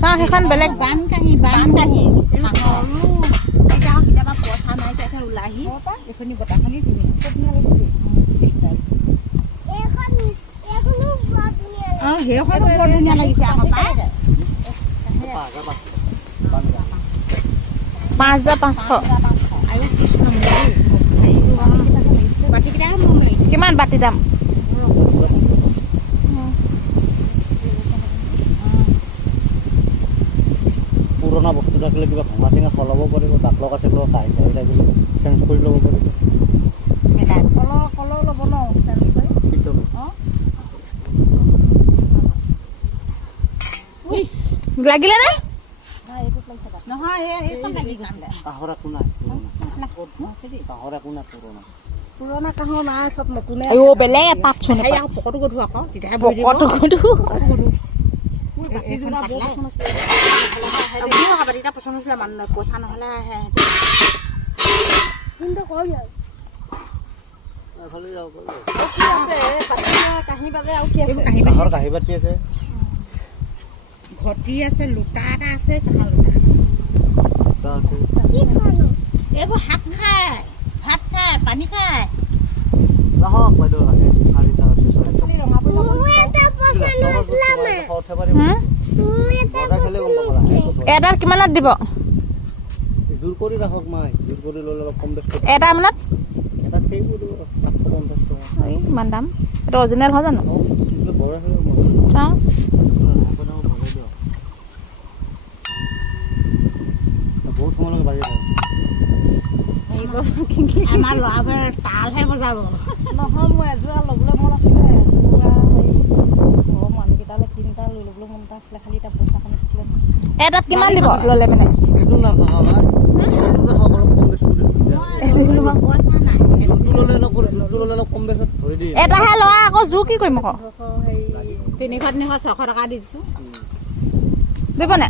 চাওঁ সেইখন বেলেগ বান কাহি কেতিয়াবা পইচা নাই তেতিয়া ওলাহি এইখনি বতাহখনি সেইখন বৰ ধুনীয়া লাগিছে আমাৰ পাই 5,500 আৰু কৃষ্ণ বাতিকেইটা কিমান বাতি দাম পুৰণা বস্তু থাকিলে কিবা ভঙা চিঙা চলাব পাৰিব দাঁত লগা থাকিব কাঁহি চাহি থাকিলে চেঞ্জ কৰি ল'ব পাৰিব কলৰ ল'ব ন চেঞ্জ কৰি লাগিলে নে নহয় এইখন লাগি গৈছিলে কাঁহৰ একো নাই কাঁহৰ একো নাই পুৰণা কাঁহৰ নাই চব নতুনে বেলেগ এপাত চোন পকৰটো গধু আকৌ তেতিয়াহে পচন্দ হৈছিলে মানুহ পইচা নহ'লে আহে কাঁহৰ কাঁহী বাতি আছে ঘটি আছে লোটা এটা আছে এইবোৰ শাক খায় ভাত খায় পানী খায় ৰাখক বাইদেউ ৰাখে এটাত কিমানত দিব জোৰ কৰি ৰাখক মাই জোৰ কৰি ল'লে অলপ কম বেছ এটা মানত এটা ঠিক দিব 750 টকা ইমান দাম এইটো অৰিজিনেল হয় জানো চাওঁ বহুত সময়লৈকে বাজি আমাৰ ল'ৰাবোৰে তালহে বজাব নহয় মোৰ এযোৰা ল'বলৈ মন আছিলে এযোৰা ঘৰৰ মানুহকেইটালৈ 3টা লৈ ল'বলৈ মন এটা আছিলে খালি এতিয়া পইচাখন থাকিলে এটাত কিমান দিব ল'লে মানে এইটো নাখাওঁ এটাহে লোৱা আকৌ জোৰ কি কৰিম আকৌ 300 600 টকা দি দিছোঁ দিব নে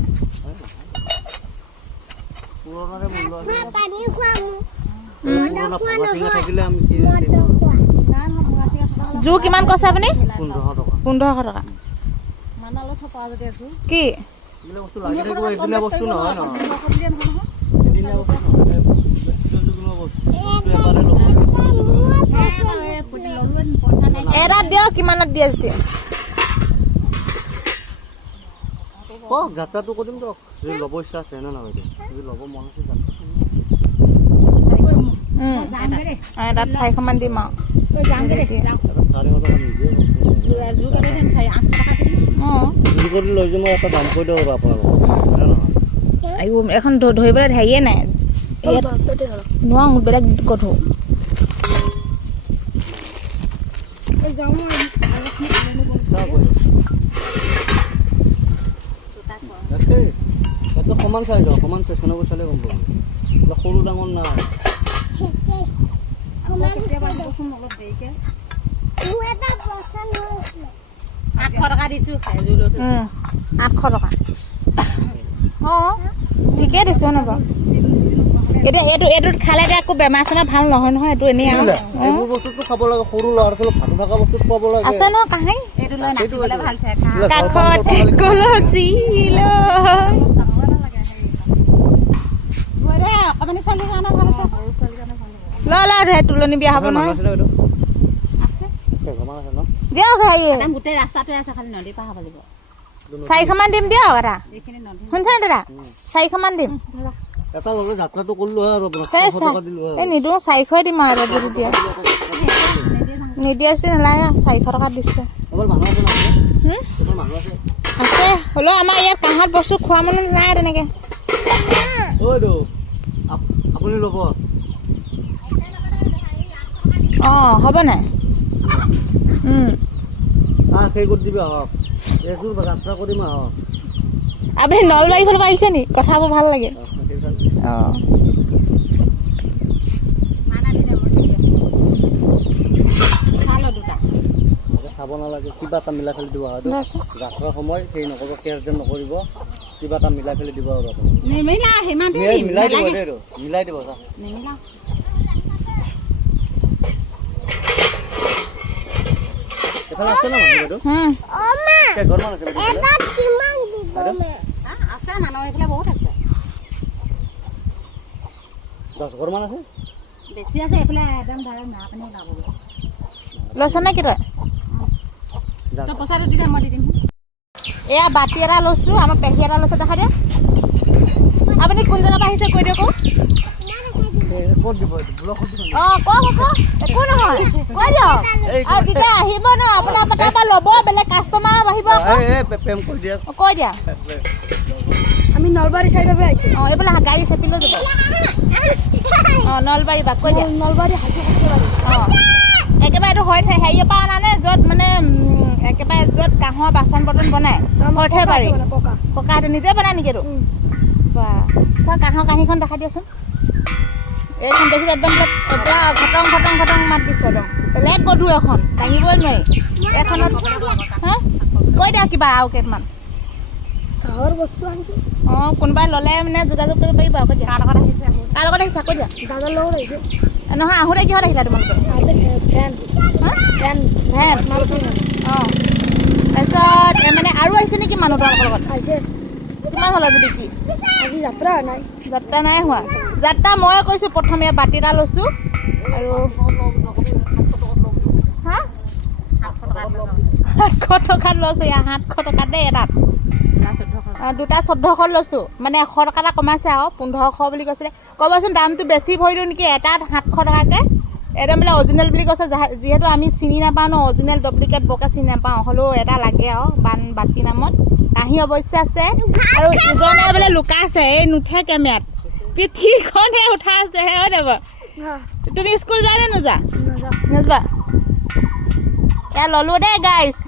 জোৰ কিমান কৈছে আপুনি 1500 টকা কি এটাত দিয়ক কিমানত দিয়ে যেতিয়া যাত্ৰাটো কৰিম দিয়ক যদি ল'ব ইচ্ছা আছে নে নহয় যদি ল'ব মন আছে এটাত 400 মান দিম আৰু লৈ যাম এটা দাম কৈ দিওঁ আপোনালোকক এখন ধৰিবলৈ হেৰিয়ে নাই নোৱাৰো বেলেগ গধু সমান চাই দিয়ক সমান চেচনৰ চালে গম পাব সৰু ডাঙৰ নাই 800 টকা দিছোঁ 800 টকা অঁ ঠিকে দিছোঁ ন বাৰু এতিয়া এইটোত খালে এতিয়া আকৌ বেমাৰ চেমাৰ ভাল নহয় নহয় এইটো এনেই আৰু এইবোৰ বস্তুটো খাব লাগে সৰু ল'ৰা ছোৱালী ভাত থকা বস্তু খুৱাব লাগে আছে ন কাহি এইটো লৈ নাচিবলৈ ভাল চাই কাষত কলচি অকণমানি ছোৱালীৰ কাৰণে ভাল আছে ল তুলনি বিয়া হ'ব নহয় দিয়ক হেৰি গোটেই ৰাস্তাটোৱে আছে খালি নদী পাৰ হ'ব লাগিব 400 মান দিম দিয়ক এটা এইখিনি নদী শুনিছেনে দাদা 400 মান দিম এটা ল'লে যাত্ৰাটো কৰিলোঁ আৰু এই নিদিওঁ 400 দিম আৰু যদি দিয়ে নিদিয়ে আছে নালাগে 400 টকাত দিছোঁ আছে হ'লেও আমাৰ ইয়াত কাঁহত বস্তু খোৱা মানুহ নাই তেনেকৈ আপুনি ল'ব অঁ হ'ব নাই সেই কৰি দিবি আহক এইযোৰ যাত্ৰা কৰিম আহক আপুনি নলবাৰী ফালৰ পৰা আহিছে নি কথাবোৰ ভাল লাগে অঁ চাব নালাগে কিবা এটা মিলাই ফেলি দিব যাত্ৰাৰ সময় সেই নকৰিব কেয়াৰ যেন নকৰিব কিবা এটা মিলাই ফেলি দিব আৰু মিলাই দিব দেই মিলাই দিব এফালে আছে ন মানুহ ঘৰমান আছে মানুহৰ এইফালে বহুত আছে 10 ঘৰমান আছে বেছি আছে এইফালে একদম ডাইৰেক্ট না পানী ওলাব লৈছ নে কি তই তই পইচাটো দি দে মই দি দিম এয়া বাতি এটা লৈছোঁ আমাৰ পেহী এটা লৈছে দেখা দিয়া আপুনি কোন জেগাৰ পৰা আহিছে কৈ দিয়ক ক'ত দিব ব্লকত দিব অঁ কওক একো নহয় কৈ দিয়ক আৰু তেতিয়া আহিব ন আপোনাৰ তাৰ পৰা ল'ব বেলেগ কাষ্টমাৰ আহিব প্ৰেম কৰি দিয়া কৈ দিয়া আমি নলবাৰী চাইডৰ পৰা আহিছোঁ অঁ এইফালে গাড়ী চেপি লৈ যাব অঁ নলবাৰী বা কৈ দিয়া নলবাৰী হাজো সৰ্থেবাৰী অঁ একেবাৰে এইটো হৈ হেৰিৰ পৰা অনা নে য'ত মানে একেবাৰে য'ত কাঁহৰ বাচন বৰ্তন বনায় সৰ্থেবাৰী ককাহঁতে নিজে বনায় নেকি এইটো বা চাওক কাঁহৰ কাঁহীখন দেখাই দিয়াচোন এইখন দেখিলে একদম পূৰা ঘটং মাত দিছে একদম বেলেগ গধুৰ এখন দাঙিবই নোৱাৰি এইখনত হা কৈ দিয়া কিবা আৰু কেইটামান কাঁহৰ বস্তু আনিছোঁ অঁ কোনোবাই ল'লে মানে যোগাযোগ কৰিব পাৰিব আৰু কৈ দিয়া কাৰ লগত আহিছা কৈ দিয়া দাদাৰ লগত আহিছোঁ নহয় আহোঁতে কিহত আহিলা তোমালোকে ভেন ভেন অঁ তাৰপিছত মানে আৰু আহিছে নেকি মানুহ তোমালোকৰ লগত আহিছে কিমান হ'ল আজি বিক্ৰী আজি যাত্ৰা নাই যাত্ৰা নাই হোৱা যাত্ৰা মই কৈছোঁ প্ৰথমে বাতি এটা লৈছোঁ আৰু হা 700 টকাত লৈছোঁ ইয়াৰ 700 টকাত দেই এটাত দুটা 1400 লৈছোঁ মানে 100 টকা এটা কমাইছে আৰু 1500 বুলি কৈছিলে ক'বচোন দামটো বেছি ভৰি দিওঁ নেকি এটাত 700 টকাকৈ একদম বোলে অৰিজিনেল বুলি কৈছে যিহেতু আমি চিনি নাপাওঁ ন অৰিজিনেল ডুপ্লিকেট বৰকৈ চিনি নাপাওঁ হ'লেও এটা লাগে আৰু বাতি নামত কাঁহী অৱশ্যে আছে আৰু ইজনে বোলে লুকাইছে এই নুঠে কেমেৰাত পিঠিখনে উঠা আছে হয় নাই বাৰু তুমি স্কুল যোৱা নে নোযোৱা নোযোৱা এয়া ল'লোঁ দেই গাইছ